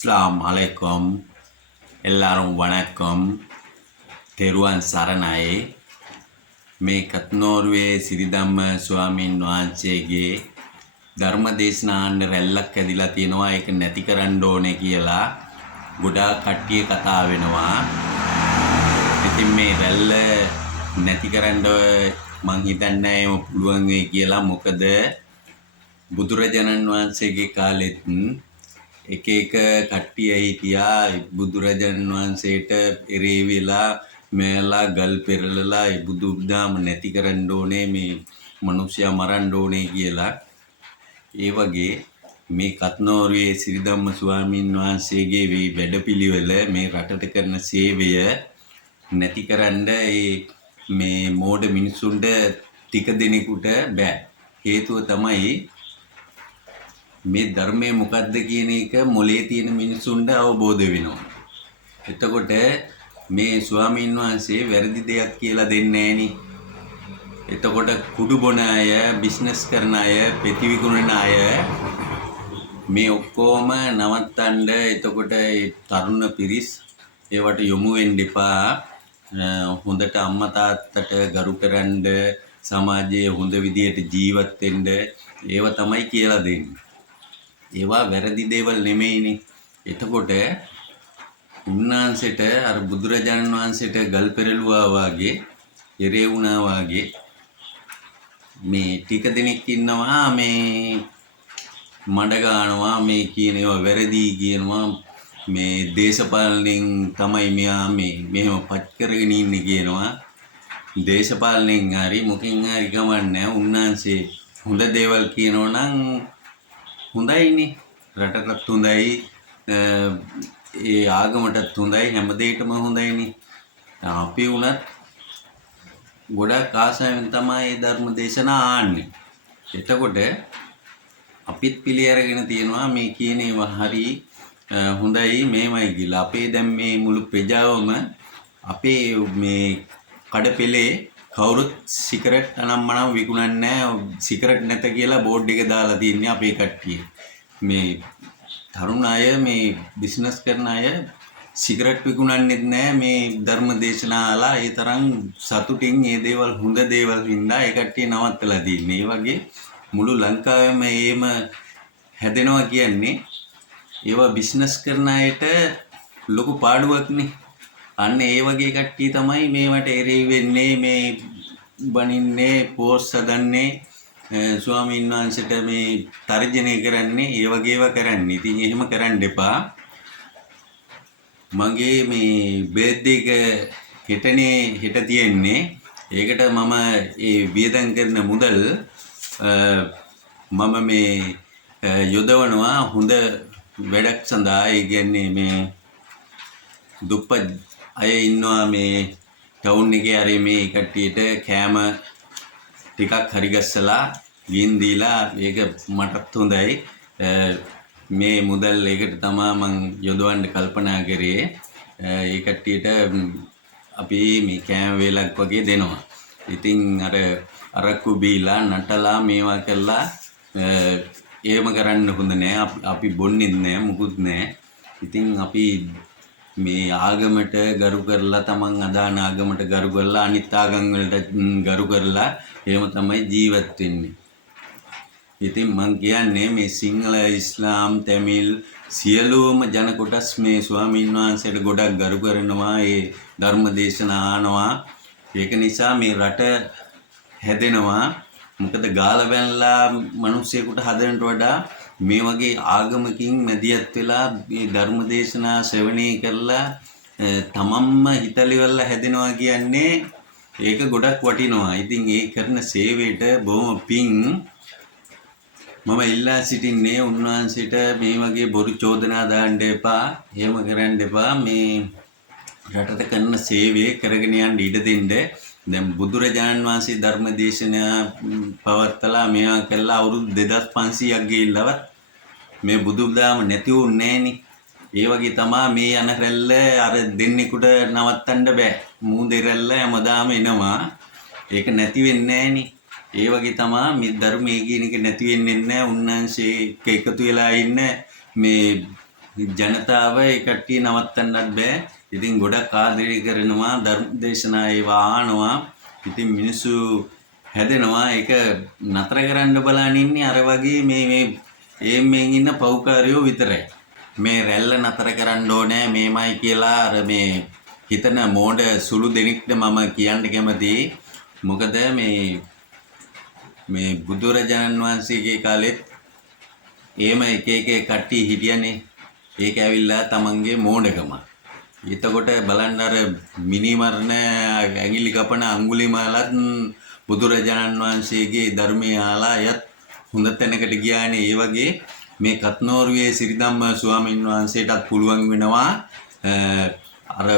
அஸ்ஸலாமு அலைக்கும் எல்லாரும் வணக்கம் තෙරුවන් සරණයි මේ කත්නෝරුවේ සිරිධම්ම ස්වාමීන් වහන්සේගේ ධර්ම දේශනාන්න රැල්ලක් ඇදිලා තියෙනවා ඒක නැති කරන්න ඕනේ කියලා ගොඩාක් කට්ටිය කතා වෙනවා. ඉතින් මේ රැල්ල නැති කරන්න මං හිතන්නේ එහෙම පුළුවන් වෙයි කියලා. මොකද බුදුරජාණන් වහන්සේගේ කාලෙත් එක එක කට්ටිය හිටියා බුදුරජාණන් වහන්සේට එරේ වෙලා මේලා ගල් පෙරලලා ඒ බුදුදහම නැති කරන්න ඕනේ මේ මිනිස්සයා මරන්න ඕනේ කියලා. ඒ වගේ මේ කත්නෝරුවේ සිරිධම්ම ස්වාමීන් වහන්සේගේ මේ වැඩපිළිවෙල මේ රටට කරන සේවය නැති කරන්න මේ මෝඩ මිනිසුන්ට ටික දිනෙකට බෑ. හේතුව තමයි මේ ධර්මයේ මොකද්ද කියන එක මොලේ තියෙන මිනිසුන්ට අවබෝධ වෙනවා. එතකොට මේ ස්වාමීන් වහන්සේ වැරදි දෙයක් කියලා දෙන්නේ නෑනේ. එතකොට කුඩු බොන අය, බිස්නස් කරන අය, පෙති විකුණන අය මේ ඔක්කොම නවත්තන්න. එතකොට ඒ තරුණ පිරිස් ඒවට යොමු වෙන්න එපා. හොඳට අම්මා තාත්තට ගරු කරන්න, සමාජයේ හොඳ විදියට ජීවත් වෙන්න ඒව තමයි කියලා දෙන්නේ. ඒවා වැරදි දේවල් නෙමෙයිනේ. එතකොට උන්වහන්සේට අර බුදුරජාණන් වහන්සේට ගල් පෙරළුවා වාගේ, එරේ වුණා වාගේ මේ ටික දෙනෙක් ඉන්නවා මේ මඩ ගන්නවා මේ කියන ඒවා වැරදි කියනවා. මේ දේශපාලනෙන් තමයි මෙයා මේ මෙහෙම පච් කරගෙන ඉන්නේ කියනවා. දේශපාලනෙන් හරි මොකෙන් හරි ගමන්නේ උන්වහන්සේ හොඳ දේවල් කියනවා නම් හොඳයිනේ. රටටත් හොඳයි, ඒ ආගමටත් හොඳයි, හැම දෙයකම හොඳයිනේ. අපි උනත් ගොඩක් ආසාවෙන් තමයි ධර්ම දේශනා ආන්නේ. එතකොට අපිත් පිළි අරගෙන තියෙනවා මේ කියන ඒවා හරි හොඳයි මේමයි කියලා. අපේ දැන් මේ මුළු ප්‍රජාවම අපේ මේ කඩපෙලේ කවුරුත් සිගරට් අනම්මනම් විකුණන්නේ නැහැ. සිගරට් නැත කියලා බෝඩ් එක දාලා තියන්නේ අපේ කට්ටිය. මේ තරුණ අය, මේ බිස්නස් කරන අය සිගරට් විකුණන්නෙත් නැහැ. මේ ධර්ම දේශනා අහලා ඒ තරම් සතුටින් මේ දේවල් හොඳ දේවල් හින්දා ඒ කට්ටිය නවත්තලා තියන්නේ. ඒ වගේ මුළු ලංකාවෙම එහෙම හැදෙනවා කියන්නේ ඒවා බිස්නස් කරන අයට ලොකු පාඩුවක්නේ. අන්න ඒ වගේ කට්ටිය තමයි මේවට එරේ වෙන්නේ, මේ බනින්නේ, පෝස්ට් හදන්නේ, ස්වාමීන් වහන්සේට මේ තර්ජනය කරන්නේ, ඒ වගේ ඒවා කරන්නේ. ඉතින් එහෙම කරන්න එපා. මගේ මේ බර්ත්ඩේ එක හෙට තියෙන්නේ. ඒකට මම ඒ වියදම් කරන මුදල් මම මේ යොදවනවා හොඳ වැඩක් සඳහා. ඒ කියන්නේ මේ දුප්පත් අය ඉන්නවා මේ ටවුන් එකේ. හරි මේ කට්ටියට කෑම ටිකක් හරි ගස්සලා ගින් දීලා ඒක මටත් හොඳයි. මේ මුදල් ඒකට තමයි මං යොදවන්න කල්පනා කරේ. ඒ කට්ටියට අපි මේ කෑම වේලක් වගේ දෙනවා. ඉතින් අර අරක්කු බීලා නටලා මේවා කළා එහෙම කරන්න හොඳ නෑ. අපි බොන්නෙත් නෑ, මුකුත් නෑ. ඉතින් අපි මේ ආගමට ගරු කරලා, තමන් අදාන ආගමට ගරු කරලා, අනිත් ආගම් වලට ගරු කරලා එහෙම තමයි ජීවත් වෙන්නේ. ඉතින් මං කියන්නේ මේ සිංහල, ඉස්ලාම්, තමිල් සියලුම ජන කොටස් මේ ස්වාමීන් වහන්සේට ගොඩක් ගරු කරනවා, ඒ ධර්ම දේශනා අහනවා. ඒක නිසා මේ රට හැදෙනවා. මොකද ගාලා බැනලා මිනිස්සෙකුට හදනට වඩා මේ වගේ ආගමකින් මැදිහත් වෙලා මේ ධර්ම දේශනා ශ්‍රවණය කරලා තමන්ම හිතලිවලා හැදෙනවා කියන්නේ ඒක ගොඩක් වටිනවා. ඉතින් ඒ කරන සේවයට බොහොම පිං. මම ඉල්ලා සිටින්නේ උන්වහන්සේට මේ වගේ බොරු චෝදනා දාන්න එපා, එහෙම කරන්න එපා. මේ රටට කරන සේවය කරගෙන යන්න ඉඩ දෙන්න. දැන් බුදුරජාණන් වහන්සේ ධර්ම දේශනා පවත්ලා මේවා කළා අවුරුදු 2500ක් ගිහිල්ලවත් මේ බුදුදහම නැති වුන්නේ නෑනේ. ඒ වගේ තමයි මේ යන රැල්ල අර දෙන්නෙකුට නවත්තන්න බෑ. මූදේ රැල්ල හැමදාම එනවා. ඒක නැති වෙන්නේ නෑනේ. ඒ වගේ තමයි මේ ධර්මයේ කියන එක නැති වෙන්නේ නැහැ. උන්වහන්සේ එකතු වෙලා ඉන්න මේ ජනතාව ඒ කට්ටිය නවත්තන්නත් බෑ. ඉතින් ගොඩක් ආදරය කරනවා ධර්ම දේශනා ඒවා ආනවා. ඉතින් මිනිස්සු හැදෙනවා. ඒක නතර කරන්න බලන් ඉන්නේ අර වගේ මේ එම්ෙන් ඉන්න පව්කාරයෝ විතරයි. මේ රැල්ල නතර කරන්න ඕනේ මේමයි කියලා අර මේ හිතන මෝඩ සුළු දෙනෙක්ට මම කියන්න කැමතියි. මොකද මේ බුදුරජාණන් වහන්සේගේ කාලෙත් එහෙම එක කට්ටිය හිටියනේ. ඒක ඇවිල්ලා තමන්ගේ මෝඩකම. එතකොට බලන්න අර මිනිමරණ ඇඟිලි කපන අඟුලිමාලත් බුදුරජාණන් වහන්සේගේ ධර්මය ආලා යත් හොඳ තැනකට ගියානේ. ඒ වගේ මේ කත්නෝරුවේ සිරිධම්ම ස්වාමීන් වහන්සේටත් පුළුවන් වෙනවා අර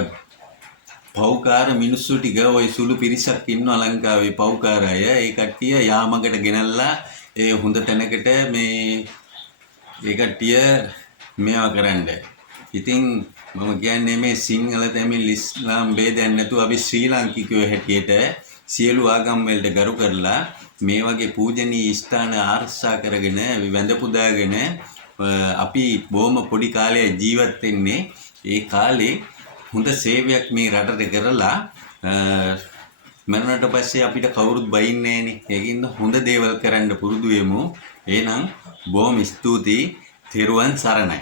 පෞකාර මිනිස්සු ටික ওই සුළු පිරිසක් ඉන්නවා ලංකාවේ පෞකාර අය. ඒ කට්ටිය යාමකට ගෙනල්ලා ඒ හොඳ තැනකට ඒ කට්ටිය මේවා කරන්න. ඉතින් මම කියන්නේ මේ සිංහල තමිල් ඉස්ලාම් ભેදයක් නැතුව අපි ශ්‍රී ලාංකිකයෝ හැටියට සියලු ආගම් වලට ගරු කරලා මේ වගේ පූජනීය ස්ථාන ආරක්ෂා කරගෙන වැඳ පුදාගෙන අපි බොහොම පොඩි කාලේ ජීවත් වෙන්නේ. ඒ කාලේ හොඳ සේවයක් මේ රටට කරලා මරණයට පස්සේ අපිට කවුරුත් බයින්නේ නැහනේ. ඒකින්ද හොඳ දේවල් කරන්න පුරුදු වෙමු. එහෙනම් බොහොම ස්තුතියි. තෙරුවන් සරණයි.